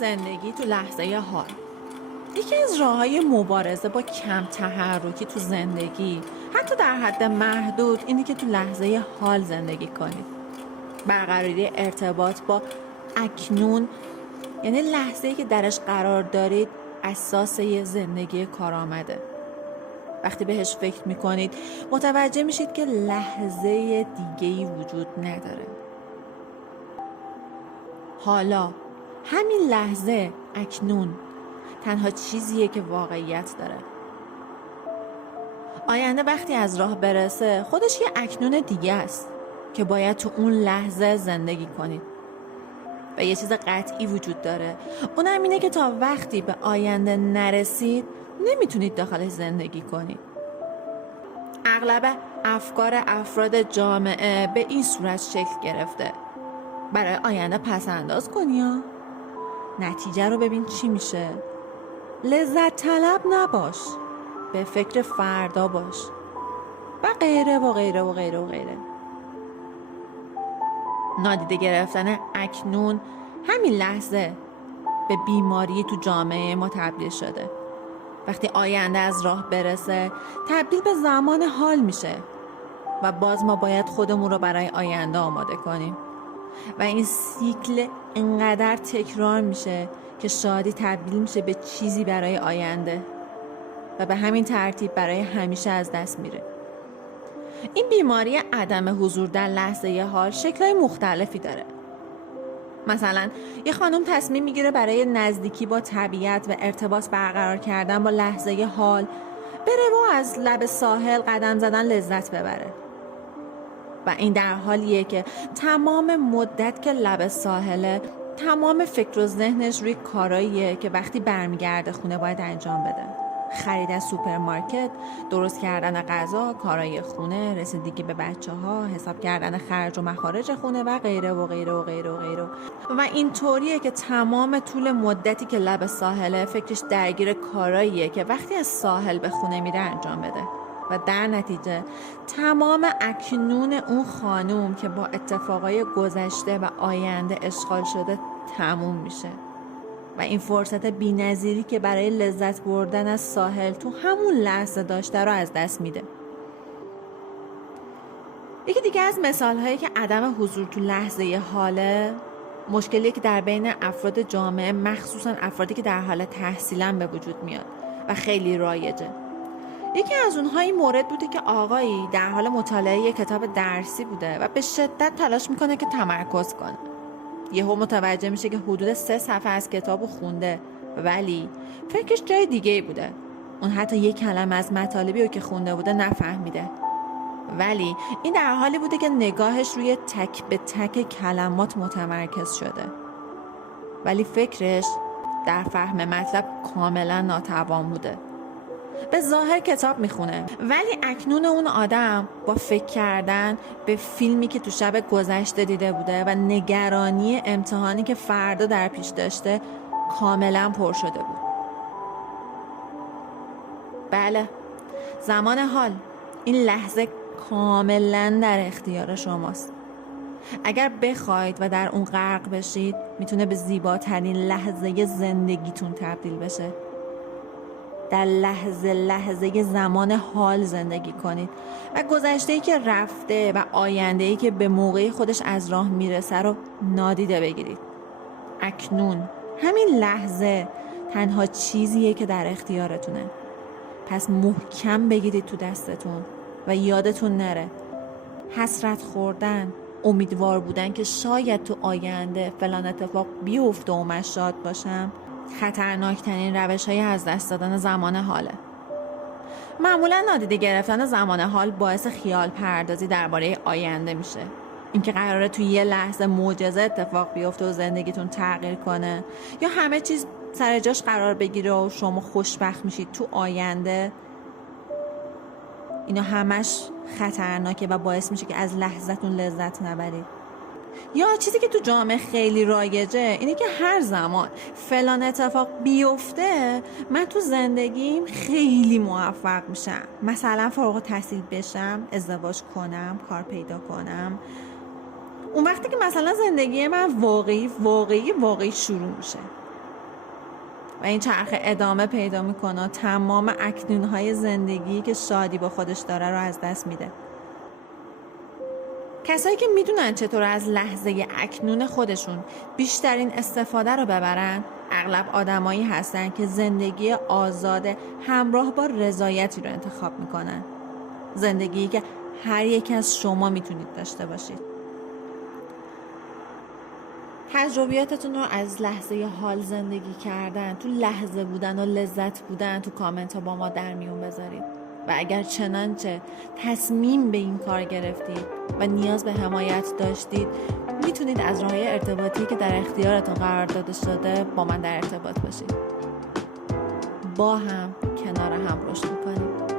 زندگی تو لحظه حال. یکی از راه‌های مبارزه با کم تحرکی تو زندگی، حتی در حد محدود، اینه که تو لحظه حال زندگی کنید. برقراری ارتباط با اکنون، یعنی لحظه‌ای که درش قرار دارید، اساس یه زندگی کارآمده. وقتی بهش فکر میکنید متوجه میشید که لحظه دیگه‌ای وجود نداره. حالا همین لحظه، اکنون، تنها چیزیه که واقعیت داره. آینده وقتی از راه برسه خودش یه اکنون دیگه است که باید تو اون لحظه زندگی کنید. و یه چیز قطعی وجود داره، اونم اینه که تا وقتی به آینده نرسید نمیتونید داخلش زندگی کنید. اغلب افکار افراد جامعه به این صورت شکل گرفته: برای آینده پس انداز کنی یا نتیجه رو ببین چی میشه، لذت طلب نباش، به فکر فردا باش و غیره و غیره و غیره و غیره. نادیده گرفتن اکنون همین لحظه به بیماری تو جامعه ما تبدیل شده. وقتی آینده از راه برسه تبدیل به زمان حال میشه و باز ما باید خودمون رو برای آینده آماده کنیم و این سیکل انقدر تکرار میشه که شادی تبدیل میشه به چیزی برای آینده و به همین ترتیب برای همیشه از دست میره. این بیماری عدم حضور در لحظه حال شکل‌های مختلفی داره. مثلا یه خانم تصمیم میگیره برای نزدیکی با طبیعت و ارتباط برقرار کردن با لحظه حال بره و از لب ساحل قدم زدن لذت ببره. و این در حالیه که تمام مدت که لب ساحله تمام فکر و ذهنش روی کاراییه که وقتی برمیگرده خونه باید انجام بده: خرید از سوپرمارکت، درست کردن غذا، کارای خونه، رسیدگی به بچه‌ها، حساب کردن خرج و مخارج خونه و غیره و غیره و غیره و غیره. و این طوریه که تمام طول مدتی که لب ساحله فکرش درگیر کاراییه که وقتی از ساحل به خونه میره انجام بده و در نتیجه تمام اکنون اون خانوم که با اتفاقای گذشته و آینده اشغال شده تموم میشه و این فرصت بی‌نظیری که برای لذت بردن از ساحل تو همون لحظه داشته رو از دست میده. یکی دیگه از مثال‌هایی که عدم حضور تو لحظه حاله، مشکلی که در بین افراد جامعه، مخصوصا افرادی که در حال تحصیلن، به وجود میاد و خیلی رایجه. یکی از اونها این مورد بوده که آقایی در حال مطالعه یک کتاب درسی بوده و به شدت تلاش میکنه که تمرکز کنه. یهو متوجه میشه که حدود 3 صفحه از کتابو خونده ولی فکرش جای دیگه بوده. اون حتی یک کلمه از مطالبی رو که خونده بوده نفهمیده، ولی این در حالی بوده که نگاهش روی تک به تک کلمات متمرکز شده، ولی فکرش در فهم مطلب کاملا ناتوان بوده. به ظاهر کتاب میخونه ولی اکنون اون آدم با فکر کردن به فیلمی که تو شب گذشته دیده بوده و نگرانی امتحانی که فردا در پیش داشته کاملا پر شده بود. بله، زمان حال، این لحظه کاملا در اختیار شماست. اگر بخواید و در اون غرق بشید میتونه به زیباترین لحظه زندگیتون تبدیل بشه. در لحظه زمان حال زندگی کنید و گذشته‌ای که رفته و آینده‌ای که به موقع خودش از راه میرسه رو نادیده بگیرید. اکنون، همین لحظه، تنها چیزیه که در اختیارتونه. پس محکم بگیرید تو دستتون و یادتون نره حسرت خوردن، امیدوار بودن که شاید تو آینده فلان اتفاق بیفته و من شاد باشم، خطرناکترین روش‌های از دست دادن زمان حاله. معمولا نادیده گرفتن زمان حال باعث خیال پردازی درباره آینده میشه. اینکه قراره توی یه لحظه معجزه اتفاق بیفته و زندگیتون تغییر کنه یا همه چیز سر جاش قرار بگیره و شما خوشبخت میشید تو آینده. اینا همش خطرناکه و باعث میشه که از لحظتون لذت نبرید. یا چیزی که تو جامعه خیلی رایجه اینه که هر زمان فلان اتفاق بیفته من تو زندگیم خیلی موفق میشم، مثلا فارغ التحصیل بشم، ازدواج کنم، کار پیدا کنم. اون وقتی که مثلا زندگی من واقعی شروع میشه. و این چرخه ادامه پیدا میکنه، تمام اکنونهای زندگی که شادی با خودش داره رو از دست میده. کسایی که میدونن چطور از لحظه اکنون خودشون بیشترین استفاده رو ببرن، اغلب آدمایی هستن که زندگی آزاد همراه با رضایتی رو انتخاب میکنن. زندگی که هر یک از شما میتونید داشته باشید. تجربیاتتون رو از لحظه حال زندگی کردن، تو لحظه بودن و لذت بودن تو کامنت ها با ما در میون بذارید. و اگر چنانچه تصمیم به این کار گرفتید و نیاز به حمایت داشتید، میتونید از راه‌های ارتباطی که در اختیارتون قرار داده شده با من در ارتباط باشید. با هم کنار هم رشد میکنیم.